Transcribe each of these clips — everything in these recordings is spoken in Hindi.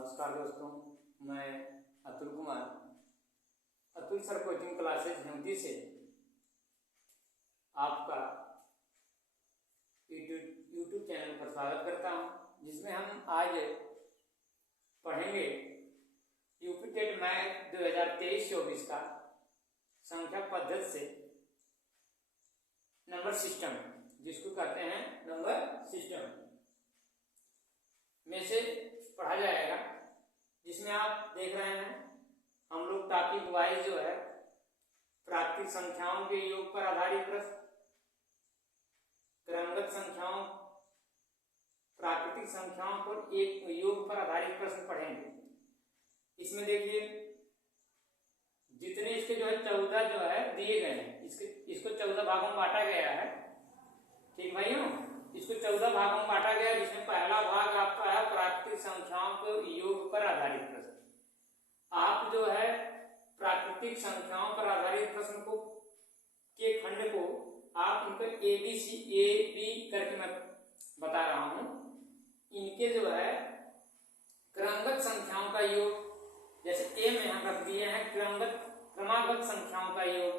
नमस्कार दोस्तों, मैं Atul Kumar Atul sir coaching classes Hindi से आपका यूट्यूब चैनल पर स्वागत करता हूं, जिसमें हम आज पढ़ेंगे यूपी टेट मैथ 2023-24 का संख्या पद्धति से नंबर सिस्टम, जिसको कहते हैं नंबर सिस्टम में से पढ़ा जाएगा, जिसमें आप देख रहे हैं हम लोग टॉपिक वाइज जो है प्राकृतिक संख्याओं के योग पर आधारित प्रश्न, क्रमगत संख्याओं, प्राकृतिक संख्याओं पर एक योग पर आधारित प्रश्न पढ़ेंगे। इसमें देखिए जितने इसके जो है 14 जो है दिए गए हैं, इसको 14 भागों में बांटा गया है। ठीक भाइयों, इसको 14 भागों में बांटा गया, जिसमें पहला भाग आपका है प्राकृतिक संख्याओं के योग पर आधारित प्रश्न। आप जो है प्राकृतिक संख्याओं पर आधारित प्रश्न को के खंड को आप इनको ए बी करके मैं बता रहा हूं। इनके जो है क्रमगत संख्याओं का योग, जैसे ए में हम रख दिए हैं क्रमागत संख्याओं का योग,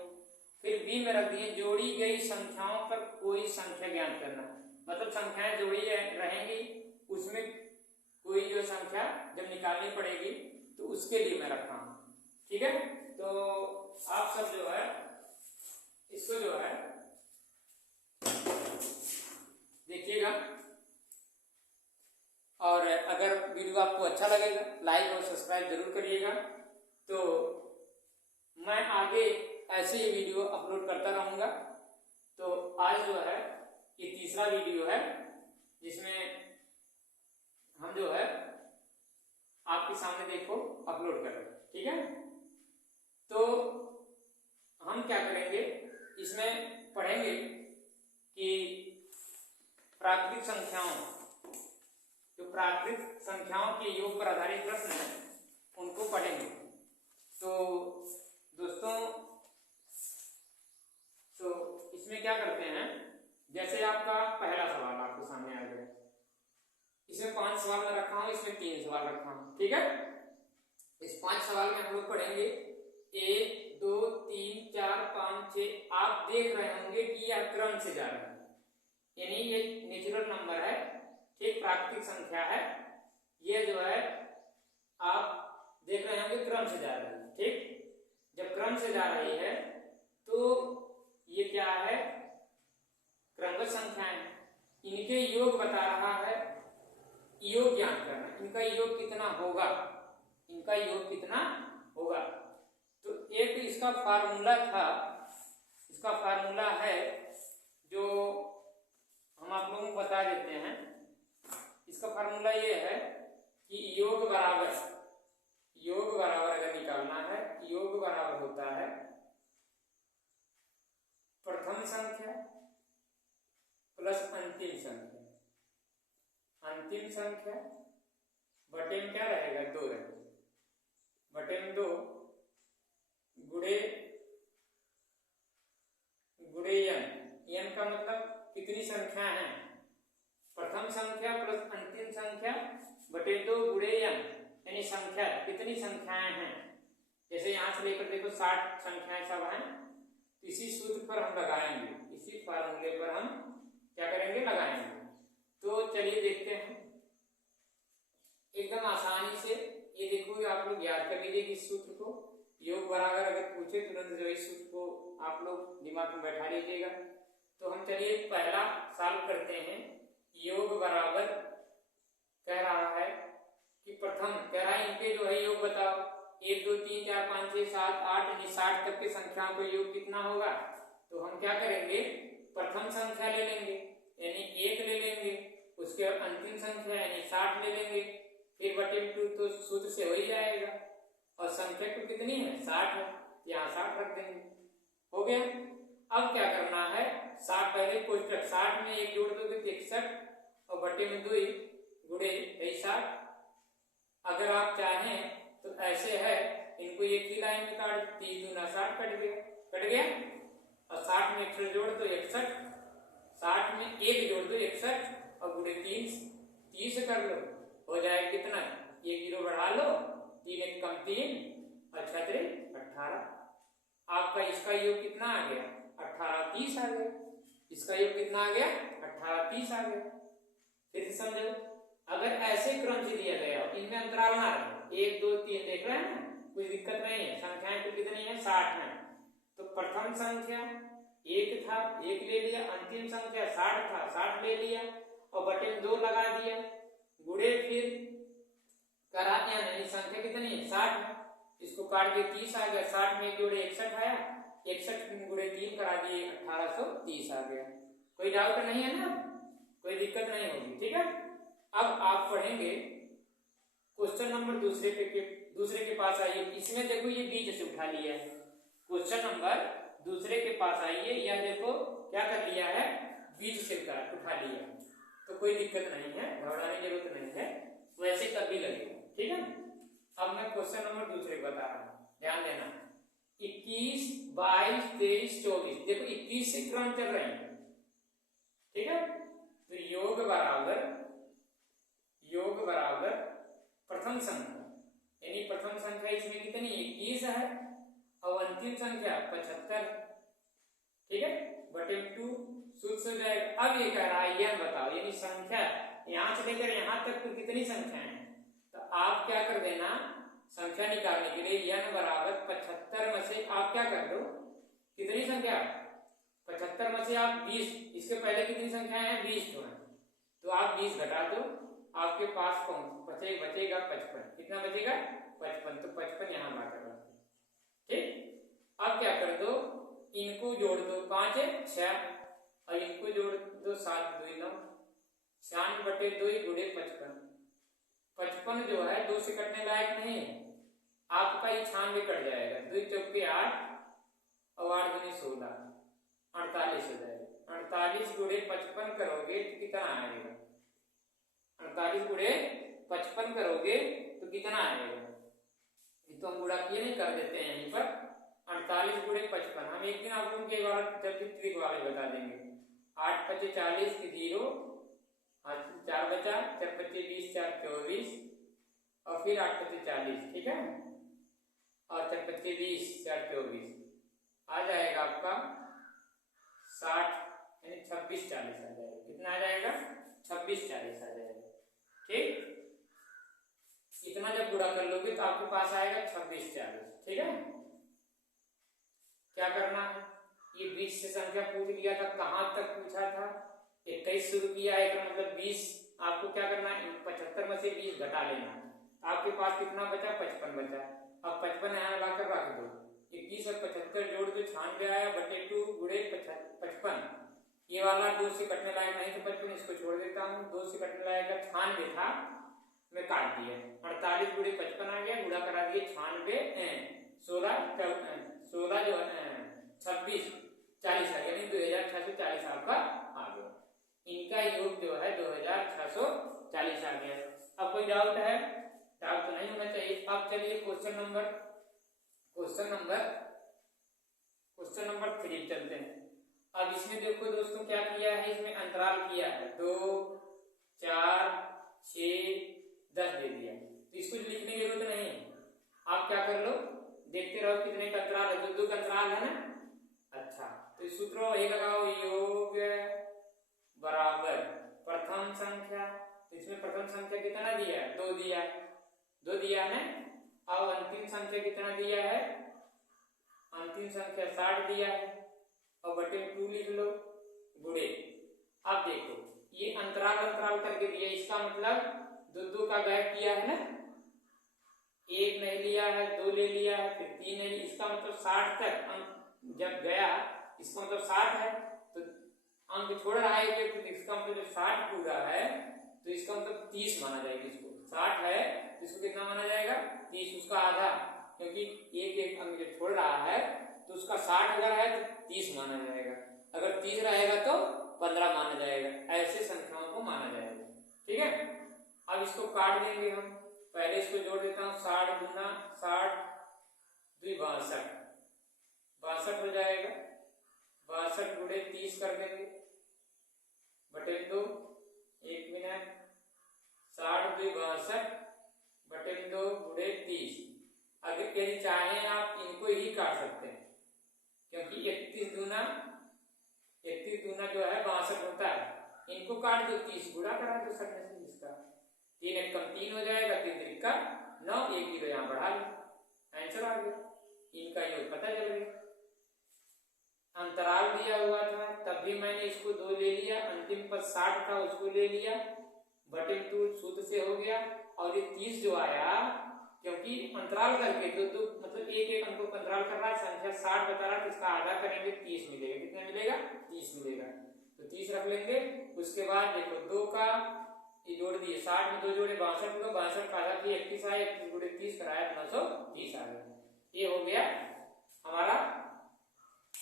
फिर बी में रख दिए जोड़ी गई संख्याओं पर कोई संख्या ज्ञात करना, मतलब संख्याएं जोड़ी रहेंगी, उसमें कोई जो संख्या जब निकालनी पड़ेगी तो उसके लिए मैं रखा हूं। ठीक है, तो आप सब जो है इसको जो है देखिएगा, और अगर वीडियो आपको अच्छा लगेगा लाइक और सब्सक्राइब जरूर करिएगा। तो मैं आगे ऐसे ही वीडियो अपलोड करता रहूंगा। तो आज जो है ये तीसरा वीडियो है, जिसमें हम जो है आपके सामने देखो अपलोड कर रहे हैं। ठीक है, तो हम क्या करेंगे, इसमें पढ़ेंगे कि प्राकृतिक संख्याओं के योग पर आधारित प्रश्न है, उनको पढ़ेंगे। तो दोस्तों, तो इसमें क्या करते हैं, जैसे आपका पहला सवाल आपके सामने आ गया, इसमें 5 सवाल मैं रखा हूं, इसमें 3 सवाल रखा हूं। ठीक है, इस 5 सवाल में हम लोग पढ़ेंगे 1 2 3 4 5 6। आप देख रहे होंगे कि यह क्रम से जा रहा है, यानी ये नेचुरल नंबर है, ठीक, प्राकृतिक संख्या है, ये जो है आप देख रहे होंगे क्रम से जा रही है। ठीक, जब क्रम से जा रही है तो ये क्या है, क्रमगत संख्याएं, इनके योग बता रहा है, योग ज्ञात करना, इनका योग कितना होगा, इनका योग कितना होगा। तो एक इसका फार्मूला था, इसका फार्मूला है जो हम आप लोगों को बता देते हैं। इसका फार्मूला ये है कि योग बराबर अगर निकालना है, योग बराबर होता है प्रथम संख्या प्लस अंतिम संख्या, अंतिम संख्या बटे में क्या रहेगा, 2 रहेगा, बटे में 2 गुणे n का मतलब कितनी संख्या है, प्रथम संख्या प्लस अंतिम संख्या बटे 2 गुणे n, यानी संख्या कितनी संख्याएं हैं। जैसे यहां से लेकर देखो 60 संख्याएं सब हैं, तो इसी सूत्र पर हम लगाएंगे, इसी फार्मूले पर हम क्या करेंगे, लगाएंगे। तो चलिए देखते हैं, एकदम आसानी से ये देखो, आप लोग याद कर लीजिए कि इस सूत्र को, योग बराबर अगर पूछे तुरंत जो इस सूत्र को आप लोग दिमाग में बैठा लीजिएगा। तो हम चलिए पहला सॉल्व करते हैं। योग बराबर कह रहा है कि प्रथम कह रहा है इनके जो है योग बताओ, 1 2 3 4 5 6 7 8 यानी 60 तक की संख्याओं का योग कितना होगा। तो हम क्या करेंगे, प्रथम संख्या ले लेंगे यानी 1 ले लेंगे, उसके बाद अंतिम संख्या यानी 60 ले लेंगे, फिर बटे 2 तो सूत्र से हो ही जाएगा, और संख्या तो कितनी है, 60 है, यहाँ 60 रख देंगे, हो गया। अब क्या करना है, 60 पहले कोष्टक 60 में 1 जोड़ दोगे तो 61, और बटे में 2 गुणे 60। अगर आप चाहें तो ऐसे है, इनको एक ही लाइन में काट, 30 दूना 60 कट गया, और 60 में 1 जोड़ तो 61, 60 में 1 जोड़ दो 61, और गुणे 30 कर लो, हो जाएगा कितना, एक जीरो बढ़ा लो, 3 एक कम 3 और 6 3 18। आपका इसका योग कितना आ गया? 18 30 आ गया। इसका योग कितना आ गया? 18 30 आ गया। फिर से समझो, अगर ऐसे क्रम से दिया गया इनमें अंतराल ना रहे, 1 2 3 देख रहे हैं ना, कोई दिक्कत नहीं है। संख्याएं तो कितनी है? 60 है। तो प्रथम संख्या 1 था, 1 ले लिया। अंतिम संख्या 60 था, 60 ले लिया और बटे में 2 लगा दिया। गुणे फिर करा या नहीं, संख्या कितनी है? 60 है। इसको काट के 30 आ गया। 60 में जोड़े 61 आया, 61 गुणे 3 करा दिए, 1830 आ गया। कोई डाउट नहीं है ना? कोई दिक्कत नहीं होगी, ठीक है। अब आप पढ़ेंगे क्वेश्चन नंबर दूसरे के पास आइए। इसमें देखो ये बीच से उठा लिया है। क्वेश्चन नंबर दूसरे के पास आइए, यह देखो क्या कर लिया है? बीच से उठा लिया। तो कोई दिक्कत नहीं है, घबराने की जरूरत नहीं है, वैसे कभी लगेगा, ठीक है। अब मैं क्वेश्चन नंबर दूसरे बता रहा हूं, ध्यान देना। 21 22 23 24, देखो 21 से क्रम चल रहे हैं, ठीक है। तो योग बराबर प्रथम संख्या, यानी प्रथम संख्या इसमें कितनी? 21 है और अंतिम संख्या 75, ठीक है, बटे 2 सूत्र हो जाएगा। अब ये कह रहा है यह बताओ, यानी संख्या यहां से लेकर यहां तक तो कितनी संख्याएं हैं? तो आप क्या कर देना, संख्या निकालने के लिए n बराबर 75 में से आप क्या कर दो, कितनी संख्या? 75 में से आप 20, इसके पहले कितनी संख्याएं हैं? 20 तो है, तो आप 20 घटा दो, आपके पास बचेगा 55। कितना बचेगा? 55। तो 55 यहां ला कर, ठीक। अब क्या कर दो, इनको जोड़ दो, 5 है 6 और इनको जोड़ दो, 7 2 9, 96 बटे 2 गुणे 55। 55 जो है 2 से कटने लायक नहीं है, आपका ये 96 कट जाएगा। 2 चौके 8 और 8 दूनी 16, 48 हो जाएगा। 48 गुणे 55 करोगे तो कितना आएगा? 48 गुणे 55 करोगे तो कितना आएगा? तो हम गुणा किए नहीं, कर देते हैं यहीं पर। 48 गुणे 55, हम एक दिन आपको उनके ट्रिक वाले बता देंगे। 8 5 40 की 0, 4 बचा, 4 5 20, 4 24 और फिर 8 5 40, ठीक है, और 4 5 20, 4 24 आ जाएगा आपका 60, यानी 26 40 आ जाएगा। कितना आ जाएगा? 26 40 आ जाएगा, ठीक। इतना जब गुणा कर लोगे तो आपके पास आएगा 26 40, ठीक है। क्या करना है, ये 20 से संख्या पूछ लिया था, कहां तक पूछा था? 21 शुरू किया है, इसका मतलब 20। आपको क्या करना है, 75 में से 20 घटा लेना। आपके पास कितना बचा? 55 बचा। अब 55 यहां लाकर रख दो, 21 और 75 जोड़ दो, 96 आया बटे 2 गुणे 55। ये वाला 2 से कटने लायक नहीं तो 55, इसको छोड़ देता हूँ। 2 से कटने लायक 96 था, मैं काट दिया। 48 गुणे 55 आ गया, गुणा करा दिए 96 16 जो है 26 40 आ गया, यानी 2640 आपका आ गया। इनका योग जो है 2640 आ गया। अब कोई डाउट है? डाउट तो नहीं होना चाहिए। अब चलिए क्वेश्चन नंबर 3 चलते हैं। अब इसमें देखो दोस्तों क्या किया है, इसमें अंतराल किया है 2 4 6 10 दे दिया, तो इसको लिखने की जरूरत नहीं है। आप क्या कर लो, देखते रहो कितने का अंतराल है, 2 का अंतराल है ना। अच्छा, तो इस सूत्र वही लगाओ, योग बराबर प्रथम संख्या। तो इसमें प्रथम संख्या कितना दिया है? 2 दिया है। अब अंतिम संख्या कितना दिया है? अंतिम संख्या 60 दिया है और बटे 2 लिख लो गुणे। अब देखो ये अंतराल करके दिया, इसका मतलब 2 का गैप किया है ना, 1 नहीं लिया है, 2 ले लिया है, फिर 3 नहीं लिया। इसका मतलब 60 तक अंक जब गया, इसका मतलब 60 है, तो अंक छोड़ रहा है, तो इसका मतलब 60 पूरा है तो इसका मतलब 30 माना जाएगा। इसको 60 है तो इसको कितना माना जाएगा? 30, उसका आधा, क्योंकि एक अंक जो छोड़ रहा है तो उसका 60 अगर है तो 30 माना जाएगा, अगर 30 रहेगा तो 15 माना जाएगा। ऐसे संख्याओं को माना जाएगा, ठीक है। अब इसको काट देंगे हम, पहले इसको जोड़ देता हूँ, 60 गुना 60 2 62, 62 हो जाएगा। 62 गुणे 30 कर देंगे बटे 2, 1 मिनट, 60 2 62 बटे में 2 गुणे 30। अगर यदि चाहें आप इनको ही काट सकते हैं, क्योंकि 31 दूना जो है 62 होता है। इनको काट दो, 30 गुणा करा दो सरने से इसका, 3 एक कम 3 हो जाएगा, 3 त्रिका 9, 1 किलो यहाँ बढ़ा लो, आंसर आ गया। इनका योग पता चल गया। अंतराल दिया हुआ था तब भी मैंने इसको 2 ले लिया, अंतिम पद 60 था उसको ले लिया, बटे 2 सूत्र से हो गया। और ये 30 जो आया, क्योंकि अंतराल करके दो मतलब एक अंक को अंतराल कर रहा है, संख्या 60 बता रहा है, तो इसका आधा करेंगे 30 मिलेगा। कितना मिलेगा? 30 मिलेगा। तो 30 रख लेंगे। उसके बाद देखो 2 का ये जोड़ दिए, 60 में 2 जोड़े 62 को, 62 का आधा किया 31 आया, 31 गुणे 30 कराया 930 आ गया। ये हो गया हमारा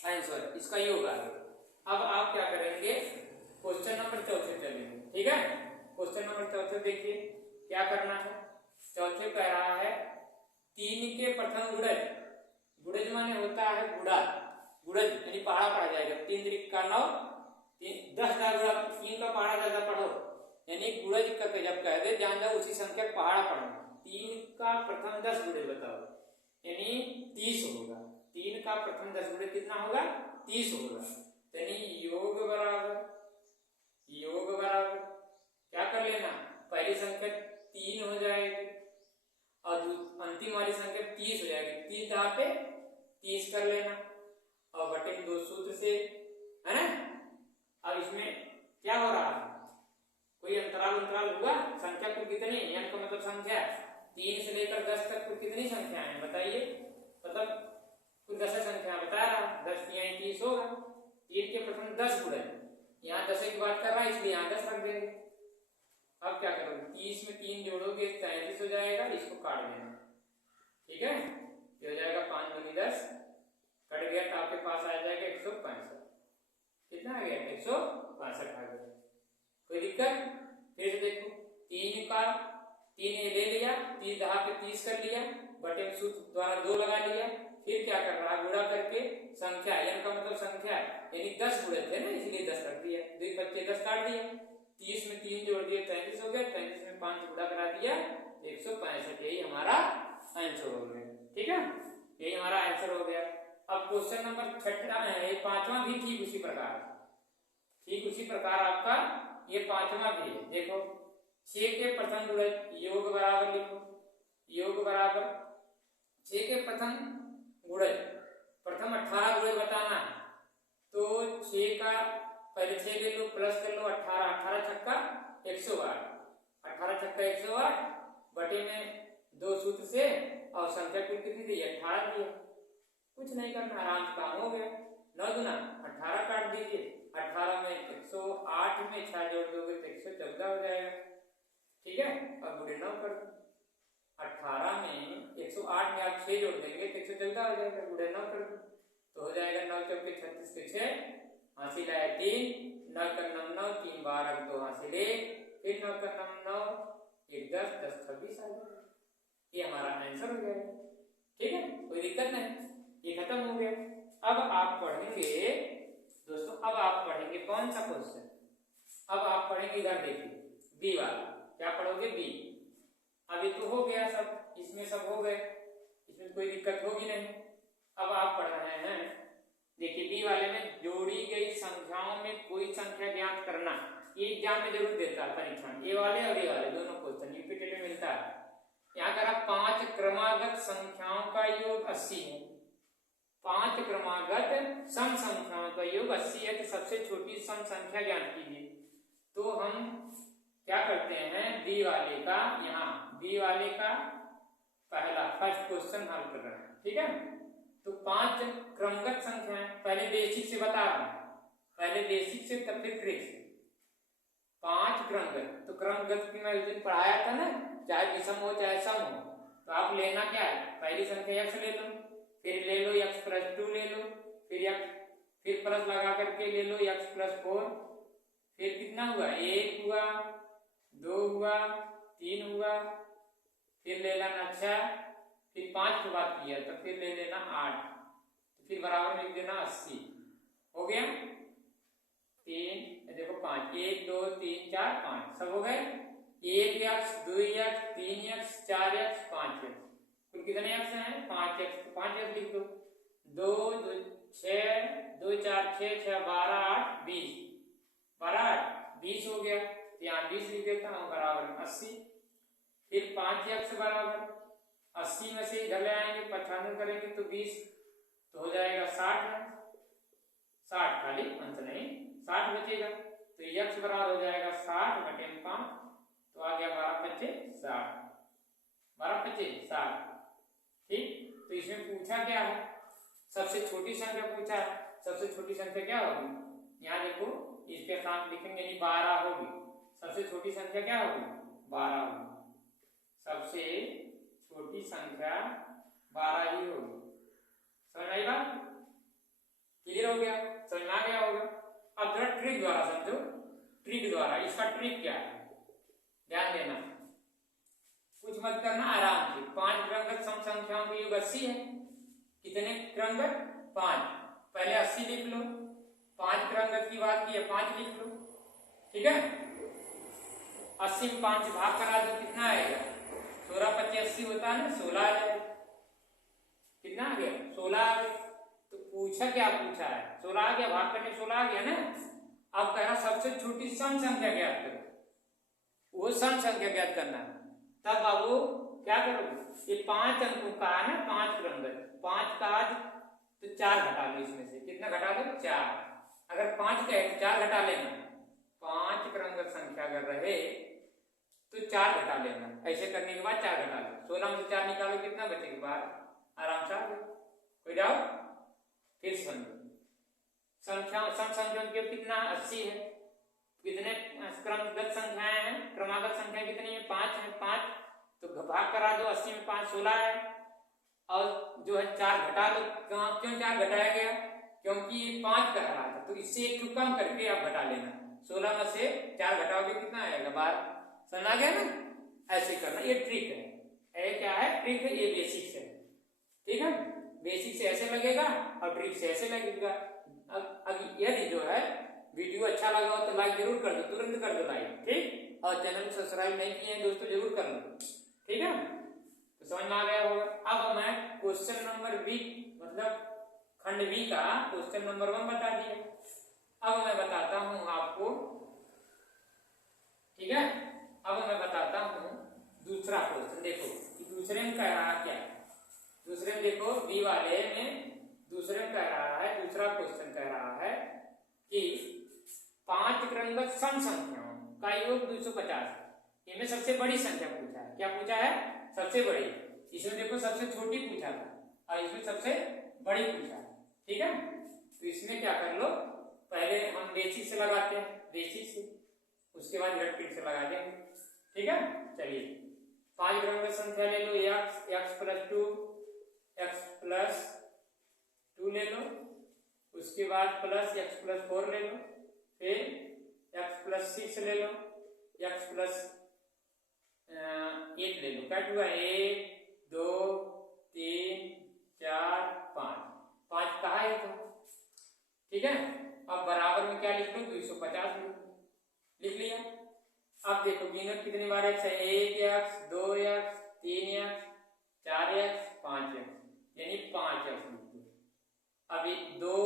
आंसर, इसका योग आ गया। अब आप क्या करेंगे, क्वेश्चन नंबर 64 चलेंगे। ठीक है, क्वेश्चन नंबर 64 देखिए क्या करना है। चौथे कह रहा है 3 के प्रथम गुणज, गुणज माने होता है गुड़ा, गुणज यानी पहाड़ा पढ़ा जाएगा। 3 त्रिका 9, 10 का गुणा, 3 का पहाड़ा ज्यादा पढ़ो, यानी गुणज का जब कह दे ध्यान दो उसी संख्या पहाड़ा पढ़ना। 3 का प्रथम 10 गुणे बताओ, यानी 30 होगा। 3 का प्रथम 10 गुणे कितना होगा? 30 होगा। यानी योग बराबर क्या कर लेना, पहली संख्या 3 हो जाएगी और अंतिम वाली संख्या 30 हो जाएगी। 30 यहाँ पे 30 कर लेना और बटे 2 सूत्र से, है ना। अब इसमें क्या हो रहा है, कोई अंतराल हुआ, संख्या कुल कितनी, n का मतलब संख्या 3 से लेकर 10 तक कुल कितनी संख्या है बताइए, मतलब कुल 10 संख्या बता रहा, 10 तिहाई 30 होगा। 3 के प्रथम 10 गुणे, यहाँ 10 की बात कर रहा है इसलिए यहाँ 10 रख देंगे। अब क्या करोगे, 30 में 3 जोड़ोगे 33 हो जाएगा, इसको काट देना। ठीक है, ये हो जाएगा 5 दूनी 10, कट गया तो आपके पास आ जाएगा 165। कितना आ गया? 165 आ गया। कोई दिक्कत? फिर से देखो, 3 का 3 ले लिया, 30 दहा पे 30 कर लिया, बटे सूत्र द्वारा 2 लगा लिया। फिर क्या कर रहा है, गुणा करके संख्या, n का मतलब संख्या यानी 10 गुणे थे ना, इसलिए 10 रख दिया, 2 बच्चे 10 काट दिया, 30 में 3 जोड़ दिए 33 हो गया, 33 में 5 गुणा करा दिया 165। यही हमारा आंसर हो गया। ठीक है, यही हमारा आंसर हो गया। अब क्वेश्चन नंबर 6 पांचवा भी ठीक उसी प्रकार आपका ये पांचवा भी है। देखो 6 के प्रथम गुणज योग बराबर लिखो, योग बराबर 6 के प्रथम गुणज, प्रथम 18 गुणे बताना है, तो 6 का पहले 6 ले लो, प्लस कर लो 18, 18 छक्का 108, 18 छक्का 108 बटे में 2 सूत्र से, और संख्या कुल कितनी थी? 18 थी। कुछ नहीं करना, आराम से काम हो गया। 9 दूना 18 काट दीजिए, 18 में 108 में 6 जोड़ दोगे तो 114 हो जाएगा। ठीक है, अब गुणे 9 कर दो, 18 में 108 में आप 6 जोड़ देंगे तो 114 हो जाएगा, गुणे 9 कर दो तो हो जाएगा 9 चौके 36 के 6, हासिल आया 3, 9 का 9 3 बार 2 हासिल 1, फिर 9 का 9 1 10 10 26 आ जाएगा। ये हमारा आंसर हो जाएगा। ठीक है, कोई दिक्कत नहीं, ये खत्म हो गया। अब आप पढ़ेंगे दोस्तों, अब आप पढ़ेंगे कौन सा क्वेश्चन, अब आप पढ़ेंगे इधर देखिए बी वाला। क्या पढ़ोगे? बी। अभी तो हो गया सब, इसमें सब हो गए, इसमें कोई दिक्कत होगी नहीं। अब आप पढ़ रहे हैं, देखिए बी वाले में जोड़ी गई संख्याओं में कोई संख्या ज्ञात करना। ये एग्जाम में जरूर देता है परीक्षा में, ये वाले और ये वाले दोनों क्वेश्चन यूपीटेट में मिलता है। यहाँ कर 5 क्रमागत संख्याओं का योग 80 है, 5 क्रमागत सम संख्याओं का योग 80 है, तो सबसे छोटी सम संख्या ज्ञात कीजिए। तो हम क्या करते हैं, बी वाले का, यहाँ बी वाले का पहला फर्स्ट क्वेश्चन हल कर रहे हैं। ठीक है, तो 5 क्रमगत संख्याएं, पहले बेसिक से बता रहा हूं, पहले बेसिक से तब फिर क्रिक से। 5 क्रमगत, तो क्रमगत की मैं उस दिन पढ़ाया था ना, चाहे विषम हो चाहे सम हो, तो आप लेना क्या है, पहली संख्या x ले लो, फिर ले लो x + 2 ले लो, फिर प्लस लगा करके ले लो x + 4, फिर कितना हुआ, 1 हुआ, 2 हुआ, 3 हुआ, फिर ले लेना 6, फिर 5 की बात किया तो फिर ले लेना 8, तो फिर बराबर में लिख देना 80। हो गया 3, देखो 5, 1 2 3 4 5 सब हो गए। 1x 2x 3x 4x 5x, कुल कितने x हैं? 5x, तो 5x लिख दो। 2 2 6 2 4 6 6 12 8 20, 12 8 20 हो गया, तो यहाँ 20 लिख देता हूँ बराबर 80। फिर 5x बराबर 80 में से इधर ले आएंगे 95 करेंगे तो 20, तो हो जाएगा 60 है, 60 खाली अंत नहीं 60 बचेगा, तो x बराबर हो जाएगा 60 बटे 5, तो आ गया 12 पच्चे 60, 12 पच्चे 60। ठीक, तो इसमें पूछा क्या है? सबसे छोटी संख्या पूछा है। सबसे छोटी संख्या क्या होगी? यहाँ देखो इस पे काम लिखेंगे नहीं, 12 होगी। सबसे छोटी संख्या क्या होगी? 12 होगी। सबसे छोटी संख्या 12 ही होगी। समझ आई बात? क्लियर हो गया? समझ में आ गया होगा? अब जरा ट्रिक द्वारा समझो। ट्रिक द्वारा, इसका ट्रिक क्या है ध्यान देना, कुछ मत करना, आराम से। 5 क्रमगत सम संख्याओं का योग 80 है। कितने क्रमगत? 5। पहले 80 लिख लो, 5 क्रमगत की बात की है, 5 लिख लो। ठीक है, 80 में 5 भाग करा दो, कितना आएगा? 16 25 80 होता है ना, 16 आ जाएगा। कितना आ गया? 16 आ गया। तो पूछा क्या पूछा है? 16 आ गया, भाग करने 16 आ गया ना। अब कह रहा सबसे छोटी सम संख्या ज्ञात करो, वो सम संख्या ज्ञात करना। तब बाबू क्या करोगे? ये 5 अंकों का है ना, 5 क्रमगत, 5 का आज तो 4 घटा लो इसमें से। कितना घटा लो? 4। अगर 5 का है तो 4 घटा लेना। 5 क्रमगत संख्या अगर रहे तो 4 घटा लेना। ऐसे करने के बाद 4 घटा लो। 16 में से 4 निकालो, कितना बचेगा? 12। आराम से आ गया। कोई डाउट? फिर समझो, संख्या सम संख्या के कितना? 80 है। कितने क्रमगत संख्याएं हैं? क्रमागत संख्या कितनी है? 5 है। 5 तो भाग करा दो, 80 में 5 16 है, और जो है 4 घटा लो। क्यों 4 घटाया गया? क्योंकि ये 5 कर रहा था, तो इससे एक कम करके आप घटा लेना। 16 में से 4 घटाओगे, कितना आएगा? 12। समझ आ गया ना? ऐसे करना, ये ट्रिक है। ये क्या है? ट्रिक है, ये बेसिक्स है। ठीक है, बेसिक से ऐसे लगेगा और ट्रिक से ऐसे लगेगा। अब यदि जो है वीडियो अच्छा लगा हो तो लाइक जरूर कर दो, तुरंत कर दो लाइक। ठीक, और चैनल को सब्सक्राइब नहीं किए हैं दोस्तों, जरूर कर लो। ठीक है, तो समझ में आ गया होगा। अब मैं क्वेश्चन नंबर बी, मतलब खंड बी का क्वेश्चन नंबर 1 बता दिया। अब मैं बताता हूं आपको, ठीक है, अब मैं बताता हूं दूसरा क्वेश्चन। देखो दूसरे में कह रहा क्या है? दूसरे में देखो, बी वाले में दूसरे में कह रहा है, दूसरा क्वेश्चन कह रहा है कि 5 क्रमगत सम संख्याओं का योग 250। इनमें सबसे बड़ी संख्या पूछा है। क्या पूछा है? सबसे बड़ी। इसमें देखो सबसे छोटी पूछा था और इसमें सबसे बड़ी पूछा है। ठीक है, तो इसमें क्या कर लो, पहले हम बेसिक से लगाते हैं, बेसिक से, उसके बाद इलेक्ट्रिक से लगा देंगे। ठीक है, चलिए 5 क्रमगत संख्या ले लो, x + 2 x + 2 ले लो, उसके बाद प्लस x + 4 ले लो, फिर x + 6 ले लो, x + 8 ले लो। क्या हुआ? 1 2 3 4 5, 5 कहा है तो। ठीक है, अब बराबर में क्या लिख लो? 250 लिख लिया। अब देखो गिनत कितनी बार x है? 1x 2x 3x 4x 5x, यानी 5x लिख दो। अभी 2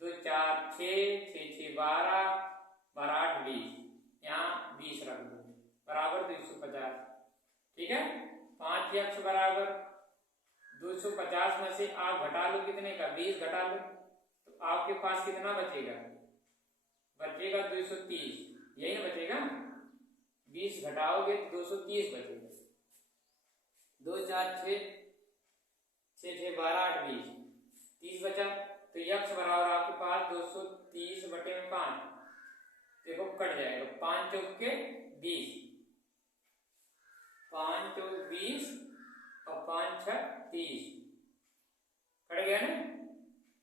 2 4 6 6 6 12 12 8 20, यहाँ 20 रख दो, बराबर 250। ठीक है, 5x बराबर 250 में से आप घटा लो, कितने का? 20 घटा लो, तो आपके पास कितना बचेगा? बचेगा 230। यही ना बचेगा? 20 घटाओगे तो 230 बचेगा। 2 4 6 6 6 12 8 20, 30 बचा। तो x बराबर आपके पास 230 बटे में 5, देखो कट जाएगा। 5 चौक के 20, 5 चौक 20 और 5 6 30, कट गया ना?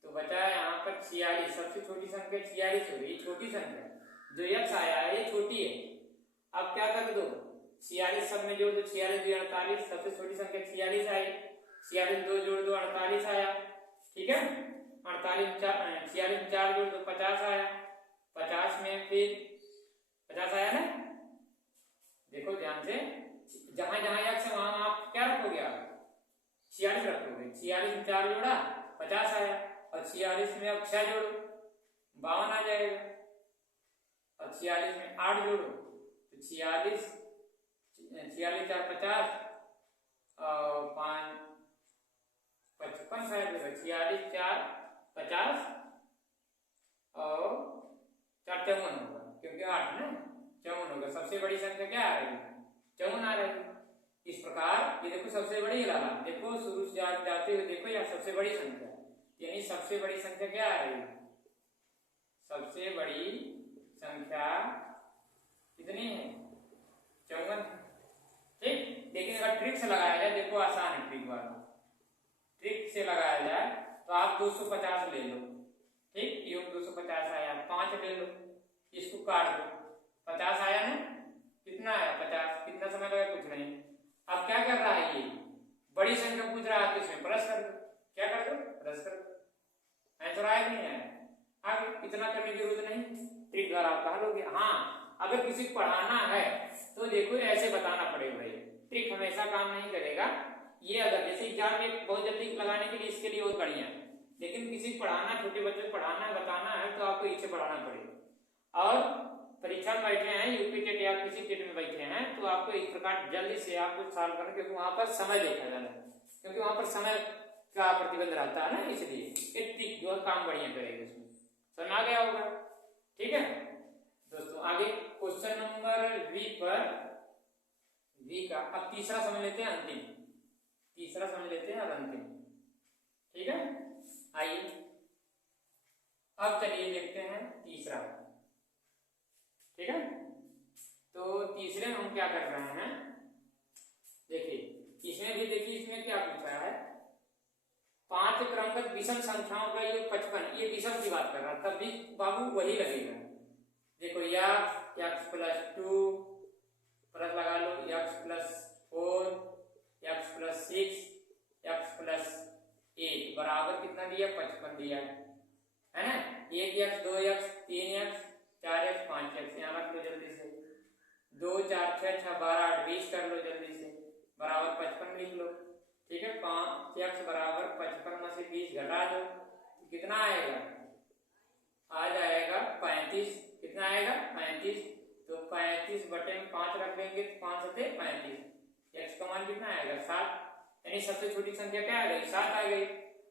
तो बचा यहाँ पर 46। सबसे छोटी संख्या 46 हो गई, छोटी संख्या। जो x आया है ये छोटी है। अब क्या कर दो? 46 सब में जोड़ दो, 46 2 48, सबसे छोटी संख्या 46 आई। 46 2 जोड़ दो, 48 आया। ठीक है, 48 46 4 जोड़ दो, 50 आया। 50 में फिर 50 आया ना, से जहां जहां x है वहां आप क्या रखोगे, आप 46 रखोगे। 46 में 4 जोड़ा 50 आया, और 46 में अब 6 जोड़ो 52 आ जाएगा, और 46 में 8 जोड़ो तो 46 4 50 और 5 55 शायद 46 4 50 और 4 54 होगा, क्योंकि 8 ना 54 होगा। सबसे बड़ी संख्या क्या आ रही है, 54 आ रही है। इस प्रकार ये देखो सबसे बड़ी लगा, देखो शुरू से जाते हुए देखो यार सबसे बड़ी संख्या, यानी सबसे बड़ी संख्या क्या आ रही है, सबसे बड़ी संख्या कितनी है, 54। ठीक, लेकिन अगर ट्रिक से लगाया जाए, देखो आसान है ट्रिक वाला, ट्रिक से लगाया जाए तो आप 250 ले लो। ठीक, योग 250 आया, 5 ले लो, इसको काट दो, 50 आया ना, कितना आया 50, कितना समय लगा, कुछ नहीं। अब क्या कर रहा है, ये बड़ी संख्या पूछ रहा है तो इसमें प्लस कर दो, क्या कर दो, प्लस कर दो। आंसर आया नहीं आया, आगे इतना करने की जरूरत नहीं, ट्रिक द्वारा आप कहा लोगे। हाँ, अगर किसी को पढ़ाना है तो देखो ऐसे बताना पड़ेगा, भाई ट्रिक हमेशा काम नहीं करेगा। ये अगर जैसे एग्जाम में बहुत जल्दी लगाने के लिए इसके लिए बहुत बढ़िया है, लेकिन किसी को पढ़ाना, छोटे बच्चों को पढ़ाना बताना है तो आपको इसे पढ़ाना पड़ेगा। और परीक्षा में बैठे हैं, यूपी टेट या किसी टेट में बैठे हैं तो आपको इस प्रकार जल्दी से आपको सॉल्व करना, क्योंकि वहां पर समय देखा जाना है, क्योंकि वहां पर समय का प्रतिबंध रहता है ना, इसलिए एक ट्रिक जो काम बढ़िया करेगा, इसमें समझ आ गया होगा। ठीक है दोस्तों, आगे क्वेश्चन नंबर वी पर, वी का अब तीसरा समझ लेते हैं, अंतिम तीसरा समझ लेते हैं और अंतिम। ठीक है, आइए अब चलिए देखते हैं तीसरा। ठीक है, तो तीसरे में हम क्या कर रहे हैं, देखिए इसमें भी देखिए, इसमें क्या पूछा है, 5 क्रमबद्ध विषम संख्याओं का योग 55, ये विषम की बात कर रहा है, तब भी बाबू वही लगेगा। देखो x प्लस 2 प्लस लगा लो, x plus 4, x plus 6, x plus 8 बराबर कितना दिया, 55 दिया है ना। 1x 2x 3x 4x 5x, यहाँ रख लो जल्दी से, 2 4 6 6 12 8 20 कर लो जल्दी से, बराबर 55 लिख लो। ठीक है, 5x बराबर 55 में से 20 घटा दो, कितना आएगा, आ जाएगा 35, कितना आएगा 35, तो 35 बटे में 5 रख देंगे तो 5 सते 35, x का मान कितना आएगा 7, यानी सबसे छोटी संख्या क्या आ गई, 7 आ गई,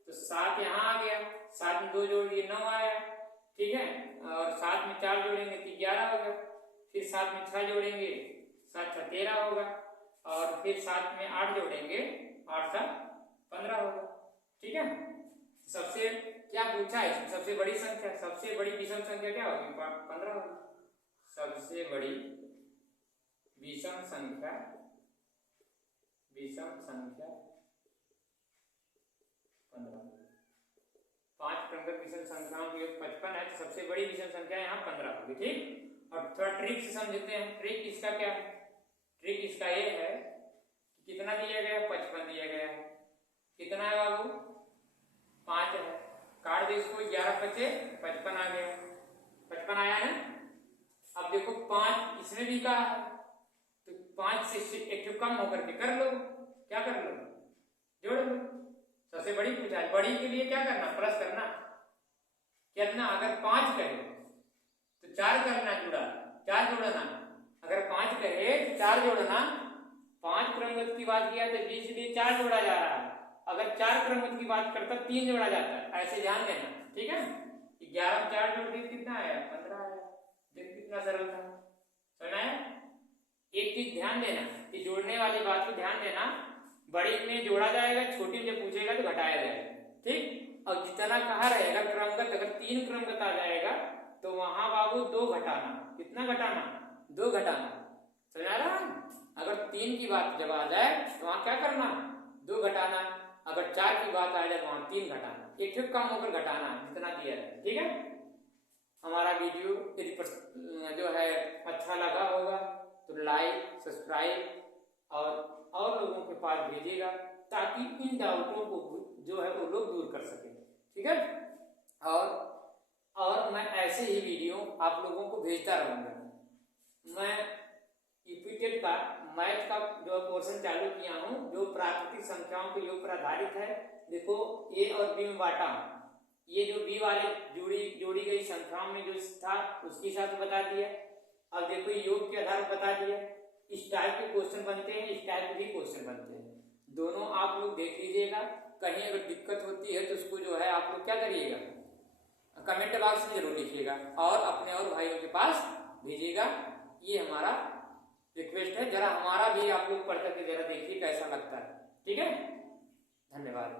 तो 7 यहाँ आ गया, 7 में 2 जोड़ दिए 9 आया। ठीक है, और 7 में 4 जोड़ेंगे तो 11 होगा, फिर 7 में 6 जोड़ेंगे 7 6 13 होगा, और फिर 7 में 8 जोड़ेंगे 8 7 15 होगा। ठीक है, सबसे क्या पूछा है, सबसे बड़ी संख्या, सबसे बड़ी विषम संख्या क्या होगी, 15 होगी। सबसे बड़ी विषम संख्या, विषम संख्या 15, 5 क्रमबद्ध विषम संख्याओं की योग 55 है, तो सबसे बड़ी विषम संख्या यहाँ 15 होगी। ठीक, और थोड़ा ट्रिक से समझते हैं, ट्रिक इसका क्या है, ट्रिक इसका ये है कि कितना दिया गया, 55 दिया गया है, कितना है बाबू 5 है, काट दो इसको, 11 बचे 55 आ गया, 55 आया ना। अब देखो 5 इसमें भी कहा है, तो 5 से एक कम होकर के कर लो, क्या कर लो, जोड़ लो। सबसे बड़ी पूछा है, बड़ी के लिए क्या करना, प्लस करना, कितना, अगर 5 कहे तो 4 करना, जुड़ा 4 जोड़ना, अगर 5 कहे तो 4 जोड़ना, 5 क्रमबद्ध की बात किया तो इसलिए 4 जोड़ा जा रहा है, अगर 4 क्रमबद्ध की बात करता 3 जोड़ा जाता है, ऐसे ध्यान देना। ठीक है, 11 में 4 जोड़ दिए कितना आया, 15 आया, देखो कितना सरल था, समझ आया। एक चीज ध्यान देना कि जोड़ने वाली बात को ध्यान देना, बड़ी में जोड़ा जाएगा, छोटी में जब पूछेगा तो घटाया जाएगा। ठीक, और जितना कहा रहेगा क्रमगत, अगर 3 क्रमगत आ जाएगा तो वहां बाबू 2 घटाना, कितना घटाना, 2 घटाना, समझ आ रहा है। अगर 3 की बात जब आ जाए तो वहां क्या करना, 2 घटाना, अगर 4 की बात आ जाए तो वहां 3 घटाना, एक कम होकर घटाना जितना दिया है। ठीक है, हमारा वीडियो यदि जो है अच्छा लगा होगा तो लाइक सब्सक्राइब और लोगों के पास भेजिएगा, ताकि इन डाउटों को जो है वो लोग दूर कर सकें। ठीक है, और मैं ऐसे ही वीडियो आप लोगों को भेजता रहूंगा। मैं रिपीटेड का मैथ का जो पोर्शन चालू किया हूँ, जो प्राकृतिक संख्याओं के योग पर आधारित है। देखो ए और बी में बांटा हूँ, ये जो बी वाले जोड़ी गई संख्याओं में जो था उसके हिसाब से बता दिया। अब देखो योग के आधार पर बता दिया। इस टाइप के क्वेश्चन बनते हैं, इस टाइप के भी क्वेश्चन बनते हैं, दोनों आप लोग देख लीजिएगा। कहीं अगर दिक्कत होती है तो उसको जो है आप लोग क्या करिएगा, कमेंट बॉक्स में जरूर लिखिएगा और अपने और भाइयों के पास भेजिएगा। ये हमारा रिक्वेस्ट है, जरा हमारा भी आप लोग पढ़ करके जरा देखिए कैसा लगता है। ठीक है, धन्यवाद।